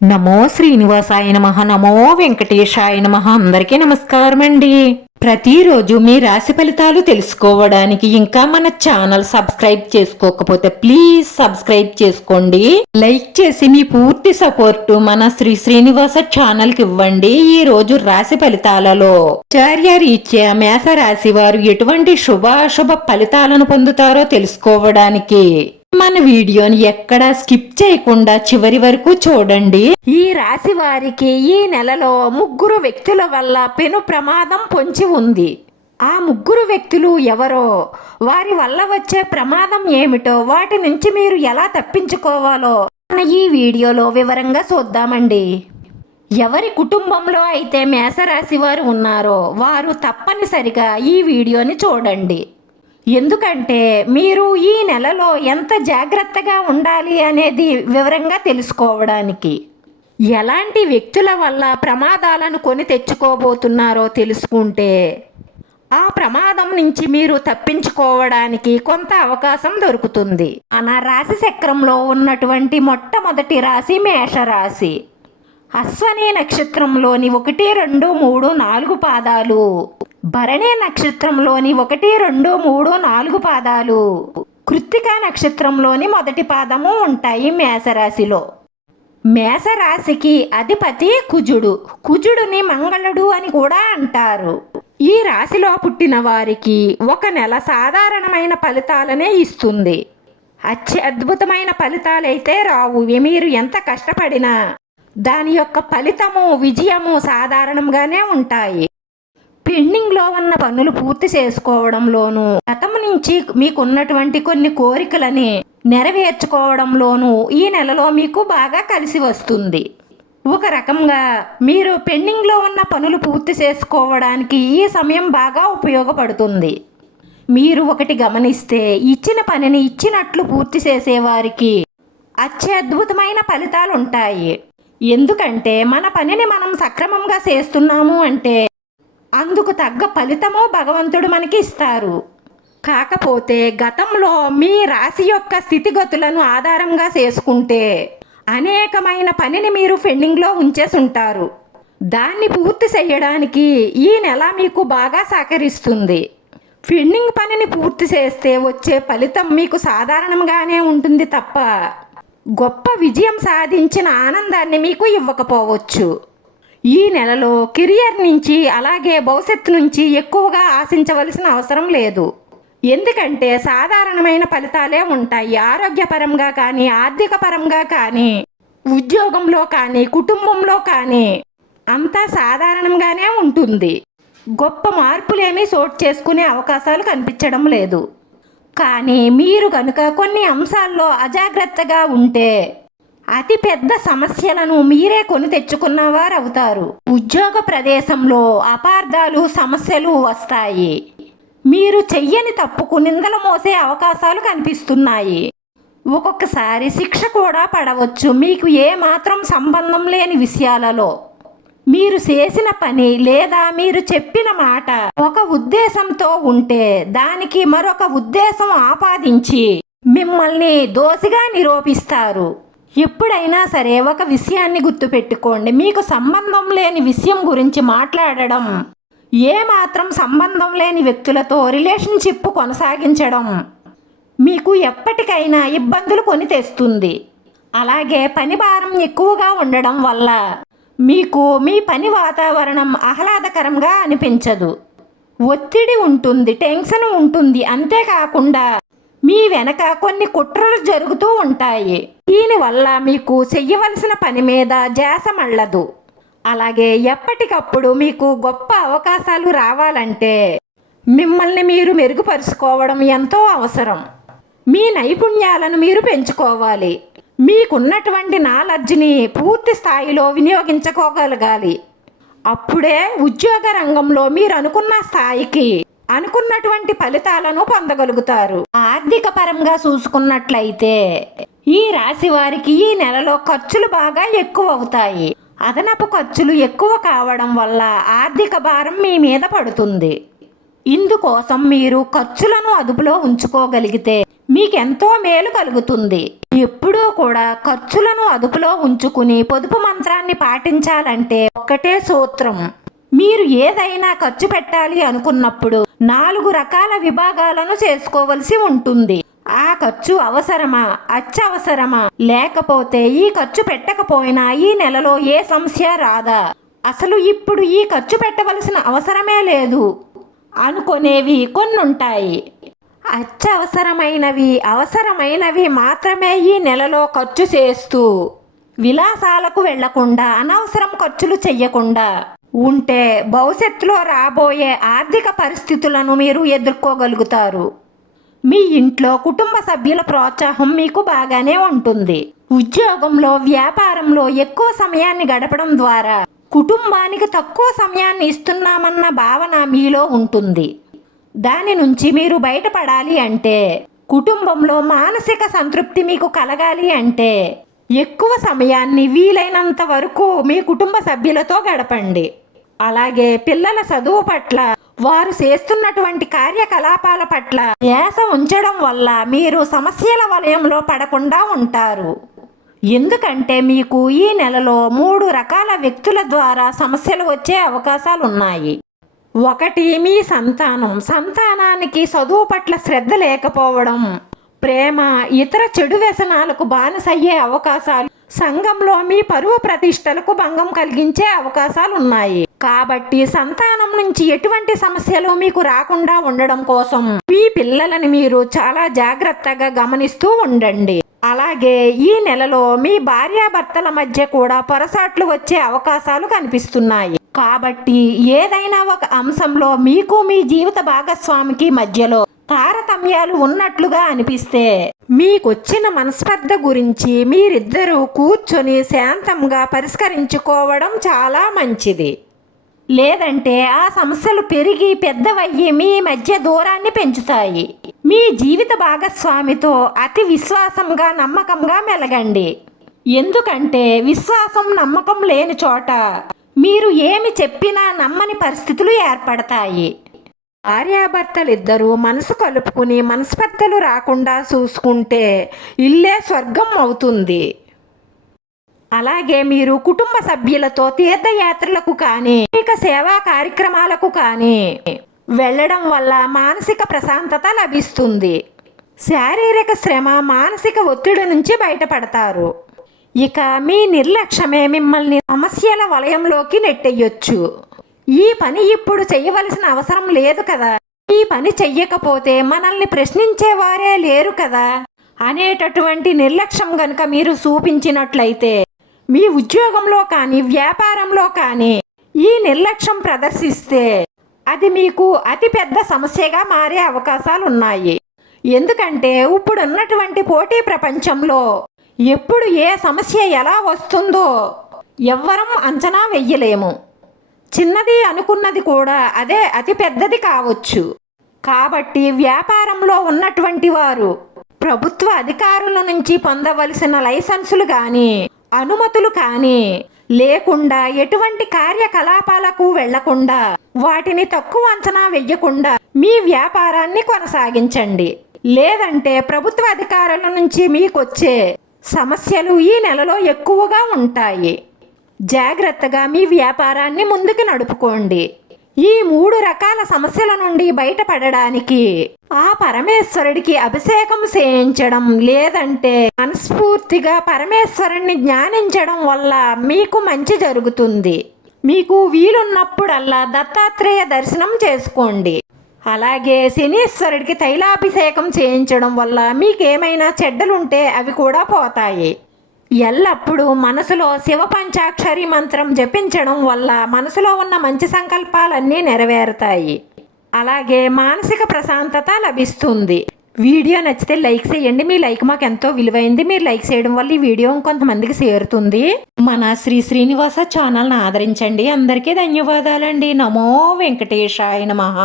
నమో శ్రీనివాసాయ నమః. నమో వెంకటేశాయ నమః. అందరికీ నమస్కారం అండి. ప్రతిరోజు మీ రాశి ఫలితాలు తెలుసుకోవడానికి ఇంకా మన ఛానల్ సబ్స్క్రైబ్ చేసుకోకపోతే ప్లీజ్ సబ్స్క్రైబ్ చేసుకోండి. లైక్ చేసి మీ పూర్తి సపోర్టు మన శ్రీ శ్రీనివాస ఛానల్ కి ఇవ్వండి. ఈ రోజు రాశి ఫలితాలలో ఆచార్యరీత్యా మేష రాశి వారు ఎటువంటి శుభాశుభ ఫలితాలను పొందుతారో తెలుసుకోవడానికి మన వీడియోని ఎక్కడా స్కిప్ చేయకుండా చివరి వరకు చూడండి. ఈ రాశి వారికి ఈ నెలలో ముగ్గురు వ్యక్తుల వల్ల పెను ప్రమాదం పొంచి ఉంది. ఆ ముగ్గురు వ్యక్తులు ఎవరో, వారి వల్ల వచ్చే ప్రమాదం ఏమిటో, వాటి నుంచి మీరు ఎలా తప్పించుకోవాలో ఈ వీడియోలో వివరంగా చూద్దామండి. ఎవరి కుటుంబంలో అయితే మేషరాశి వారు ఉన్నారో వారు తప్పనిసరిగా ఈ వీడియోని చూడండి. ఎందుకంటే మీరు ఈ నెలలో ఎంత జాగ్రత్తగా ఉండాలి అనేది వివరంగా తెలుసుకోవడానికి. ఎలాంటి వ్యక్తుల వల్ల ప్రమాదాలను కొని తెచ్చుకోబోతున్నారో తెలుసుకుంటే ఆ ప్రమాదం నుంచి మీరు తప్పించుకోవడానికి కొంత అవకాశం దొరుకుతుంది. మన రాశి చక్రంలో ఉన్నటువంటి మొట్టమొదటి రాశి మేషరాశి. అశ్వని నక్షత్రంలోని 1, 2, 3, 4 పాదాలు, భరణి నక్షత్రంలోని 1, 2, 3, 4 పాదాలు, కృత్తికా నక్షత్రంలోని మొదటి పాదము ఉంటాయి మేషరాశిలో. మేషరాశికి అధిపతి కుజుడు. కుజుడుని మంగళుడు అని కూడా అంటారు. ఈ రాశిలో పుట్టిన వారికి ఒక నెల సాధారణమైన ఫలితాలనే ఇస్తుంది. అద్భుతమైన ఫలితాలైతే రావు. మీరు ఎంత కష్టపడినా దాని యొక్క ఫలితము, విజయము సాధారణంగానే ఉంటాయి. పెండింగ్లో ఉన్న పనులు పూర్తి చేసుకోవడంలోనూ, గతం నుంచి మీకున్నటువంటి కొన్ని కోరికలని నెరవేర్చుకోవడంలోనూ ఈ నెలలో మీకు బాగా కలిసి వస్తుంది. ఒక రకంగా మీరు పెండింగ్లో ఉన్న పనులు పూర్తి చేసుకోవడానికి ఈ సమయం బాగా ఉపయోగపడుతుంది. మీరు ఒకటి గమనిస్తే, ఇచ్చిన పనిని ఇచ్చినట్లు పూర్తి చేసేవారికి అత్యద్భుతమైన ఫలితాలు ఉంటాయి. ఎందుకంటే మన పనిని మనం సక్రమంగా చేస్తున్నాము అంటే అందుకు తగ్గ ఫలితము భగవంతుడు మనకి ఇస్తారు. కాకపోతే గతంలో మీ రాశి యొక్క స్థితిగతులను ఆధారంగా చేసుకుంటే అనేకమైన పనిని మీరు పెండింగ్లో ఉంచేసి ఉంటారు. దాన్ని పూర్తి చేయడానికి ఈ నెల మీకు బాగా సహకరిస్తుంది. పెండింగ్ పనిని పూర్తి చేస్తే వచ్చే ఫలితం మీకు సాధారణంగానే ఉంటుంది తప్ప గొప్ప విజయం సాధించిన ఆనందాన్ని మీకు ఇవ్వకపోవచ్చు. ఈ నెలలో కెరియర్ నుంచి, అలాగే భవిష్యత్తు నుంచి ఎక్కువగా ఆశించవలసిన అవసరం లేదు. ఎందుకంటే సాధారణమైన ఫలితాలే ఉంటాయి. ఆరోగ్యపరంగా కానీ, ఆర్థిక పరంగా కానీ, ఉద్యోగంలో కానీ, కుటుంబంలో కానీ అంతా సాధారణంగానే ఉంటుంది. గొప్ప మార్పులేమీ చోటు చేసుకునే అవకాశాలు కనిపించడం లేదు. కానీ మీరు కనుక కొన్ని అంశాల్లో అజాగ్రత్తగా ఉంటే అతి పెద్ద సమస్యలను మీరే కొని తెచ్చుకున్నవారు అవుతారు. ఉద్యోగ ప్రదేశంలో అపార్థాలు, సమస్యలు వస్తాయి. మీరు చెయ్యని తప్పుకు నిందలు మోసే అవకాశాలు కనిపిస్తున్నాయి. ఒక్కొక్కసారి శిక్ష కూడా పడవచ్చు. మీకు ఏమాత్రం సంబంధం లేని విషయాలలో మీరు చేసిన పని లేదా మీరు చెప్పిన మాట ఒక ఉద్దేశంతో ఉంటే దానికి మరొక ఉద్దేశం ఆపాదించి మిమ్మల్ని దోషిగా నిరూపిస్తారు. ఎప్పుడైనా సరే ఒక విషయాన్ని గుర్తుపెట్టుకోండి. మీకు సంబంధం లేని విషయం గురించి మాట్లాడడం, ఏమాత్రం సంబంధం లేని వ్యక్తులతో రిలేషన్షిప్ కొనసాగించడం మీకు ఎప్పటికైనా ఇబ్బందులు కొని తెస్తుంది. అలాగే పని భారం ఎక్కువగా ఉండడం వల్ల మీకు మీ పని వాతావరణం ఆహ్లాదకరంగా అనిపించదు. ఒత్తిడి ఉంటుంది, టెన్షన్ ఉంటుంది. అంతేకాకుండా మీ వెనక కొన్ని కుట్రలు జరుగుతూ ఉంటాయి. దీనివల్ల మీకు చెయ్యవలసిన పని మీద ధ్యాస మళ్ళదు. అలాగే ఎప్పటికప్పుడు మీకు గొప్ప అవకాశాలు రావాలంటే మిమ్మల్ని మీరు మెరుగుపరుచుకోవడం ఎంతో అవసరం. మీ నైపుణ్యాలను మీరు పెంచుకోవాలి. మీకున్నటువంటి నాలెడ్జ్ని పూర్తి స్థాయిలో వినియోగించుకోగలగాలి. అప్పుడే ఉద్యోగ రంగంలో మీరు అనుకున్న స్థాయికి అనుకున్నటువంటి ఫలితాలను పొందగలుగుతారు. ఆర్థిక పరంగా చూసుకున్నట్లయితే ఈ రాశి వారికి ఈ నెలలో ఖర్చులు బాగా ఎక్కువ అవుతాయి. అదనపు ఖర్చులు ఎక్కువ కావడం వల్ల ఆర్థిక భారం మీ మీద పడుతుంది. ఇందుకోసం మీరు ఖర్చులను అదుపులో ఉంచుకోగలిగితే మీకెంతో మేలు కలుగుతుంది. ఎప్పుడూ కూడా ఖర్చులను అదుపులో ఉంచుకుని పొదుపు మంత్రాన్ని పాటించాలంటే ఒక్కటే సూత్రం. మీరు ఏదైనా ఖర్చు పెట్టాలి అనుకున్నప్పుడు 4 రకాల విభాగాలను చేసుకోవలసి ఉంటుంది. ఆ ఖర్చు అవసరమా, అత్యవసరమా, లేకపోతే ఈ ఖర్చు పెట్టకపోయినా ఈ నెలలో ఏ సమస్య రాదా, అసలు ఇప్పుడు ఈ ఖర్చు పెట్టవలసిన అవసరమే లేదు అనుకునేవి కొన్నుంటాయి. అత్యవసరమైనవి, అవసరమైనవి మాత్రమే ఈ నెలలో ఖర్చు చేస్తూ విలాసాలకు వెళ్లకుండా అనవసరం ఖర్చులు చెయ్యకుండా ఉంటే భవిష్యత్తులో రాబోయే ఆర్థిక పరిస్థితులను మీరు ఎదుర్కోగలుగుతారు. మీ ఇంట్లో కుటుంబ సభ్యుల ప్రోత్సాహం మీకు బాగానే ఉంటుంది. ఉద్యోగంలో, వ్యాపారంలో ఎక్కువ సమయాన్ని గడపడం ద్వారా కుటుంబానికి తక్కువ సమయాన్ని ఇస్తున్నామన్న భావన మీలో ఉంటుంది. దాని నుంచి మీరు బయటపడాలి అంటే, కుటుంబంలో మానసిక సంతృప్తి మీకు కలగాలి అంటే ఎక్కువ సమయాన్ని వీలైనంత వరకు మీ కుటుంబ సభ్యులతో గడపండి. అలాగే పిల్లల చదువు పట్ల, వారు చేస్తున్నటువంటి కార్యకలాపాల పట్ల ధ్యాస ఉంచడం వల్ల మీరు సమస్యల వలయంలో పడకుండా ఉంటారు. ఎందుకంటే మీకు ఈ నెలలో 3 రకాల వ్యక్తుల ద్వారా సమస్యలు వచ్చే అవకాశాలు ఉన్నాయి. 1, మీ సంతానానికి చదువు పట్ల శ్రద్ధ లేకపోవడం, ప్రేమ, ఇతర చెడు వ్యసనాలకు బానిసయ్యే అవకాశాలు, సంఘంలో మీ పరువు ప్రతిష్టలకు భంగం కలిగించే అవకాశాలు ఉన్నాయి. కాబట్టి సంతానం నుంచి ఎటువంటి సమస్యలు మీకు రాకుండా ఉండడం కోసం మీ పిల్లలని మీరు చాలా జాగ్రత్తగా గమనిస్తూ ఉండండి. అలాగే ఈ నెలలో మీ భార్యాభర్తల మధ్య కూడా పొరసాట్లు వచ్చే అవకాశాలు కనిపిస్తున్నాయి. కాబట్టి ఏదైనా ఒక అంశంలో మీకు మీ జీవిత భాగస్వామికి మధ్యలో తారతమ్యాలు ఉన్నట్లుగా అనిపిస్తే మీకొచ్చిన మనస్పర్ధ గురించి మీరిద్దరూ కూర్చొని శాంతంగా పరిష్కరించుకోవడం చాలా మంచిది. లేదంటే ఆ సమస్యలు పెరిగి పెద్దవయ్యి మీ మధ్య దూరాన్ని పెంచుతాయి. మీ జీవిత భాగస్వామితో అతి విశ్వాసంగా, నమ్మకంగా మెలగండి. ఎందుకంటే విశ్వాసం, నమ్మకం లేని చోట మీరు ఏమి చెప్పినా నమ్మని పరిస్థితులు ఏర్పడతాయి. భార్యాభర్తలిద్దరూ మనసు కలుపుకుని మనస్పర్ధలు రాకుండా చూసుకుంటే ఇల్లే స్వర్గం అవుతుంది. అలాగే మీరు కుటుంబ సభ్యులతో తీర్థయాత్రలకు కానీ, సేవా కార్యక్రమాలకు కానీ వెళ్ళడం వల్ల మానసిక ప్రశాంతత లభిస్తుంది. శారీరక శ్రమ, మానసిక ఒత్తిడి నుంచి బయటపడతారు. ఇక మీ నిర్లక్ష్యమే మిమ్మల్ని సమస్యల వలయంలోకి నెట్టేయొచ్చు. ఈ పని ఇప్పుడు చేయవలసిన అవసరం లేదు కదా, ఈ పని చెయ్యకపోతే మనల్ని ప్రశ్నించేవారే లేరు కదా అనేటటువంటి నిర్లక్ష్యం గనుక మీరు చూపించినట్లయితే మీ ఉద్యోగంలో కానీ, వ్యాపారంలో కానీ ఈ నిర్లక్ష్యం ప్రదర్శిస్తే అది మీకు అతిపెద్ద సమస్యగా మారే అవకాశాలు ఉన్నాయి. ఎందుకంటే ఇప్పుడున్నటువంటి పోటీ ప్రపంచంలో ఎప్పుడు ఏ సమస్య ఎలా వస్తుందో ఎవ్వరం అంచనా వెయ్యలేము. చిన్నది అనుకున్నది కూడా అదే అతి పెద్దది కావచ్చు. కాబట్టి వ్యాపారంలో ఉన్నటువంటి వారు ప్రభుత్వ అధికారుల నుంచి పొందవలసిన లైసెన్సులు కానీ, అనుమతులు కానీ లేకుండా ఎటువంటి కార్యకలాపాలకు వెళ్లకుండా, వాటిని తక్కువ అంచనా వెయ్యకుండా మీ వ్యాపారాన్ని కొనసాగించండి. లేదంటే ప్రభుత్వ అధికారుల నుంచి మీకొచ్చే సమస్యలు ఈ నెలలో ఎక్కువగా ఉంటాయి. జాగ్రత్తగా మీ వ్యాపారాన్ని ముందుకు నడుపుకోండి. ఈ 3 రకాల సమస్యల నుండి బయటపడడానికి ఆ పరమేశ్వరుడికి అభిషేకం చేయించడం, లేదంటే మనస్ఫూర్తిగా పరమేశ్వరుణ్ణి ధ్యానించడం వల్ల మీకు మంచి జరుగుతుంది. మీకు వీలున్నప్పుడల్లా దత్తాత్రేయ దర్శనం చేసుకోండి. అలాగే శనీశ్వరుడికి తైలాభిషేకం చేయించడం వల్ల మీకేమైనా చెడ్డలుంటే అవి కూడా పోతాయి. ఎల్లప్పుడూ మనసులో శివ పంచాక్షరి మంత్రం జపించడం వల్ల మనసులో ఉన్న మంచి సంకల్పాలన్నీ నెరవేరుతాయి. అలాగే మానసిక ప్రశాంతత లభిస్తుంది. వీడియో నచ్చితే లైక్ చేయండి. మీ లైక్ మాకు ఎంతో విలువైంది. మీరు లైక్ చేయడం వల్ల ఈ వీడియో కొంతమందికి చేరుతుంది. మన శ్రీ శ్రీనివాస ఛానల్ని ఆదరించండి. అందరికీ ధన్యవాదాలండి. నమో వెంకటేశాయ నమః.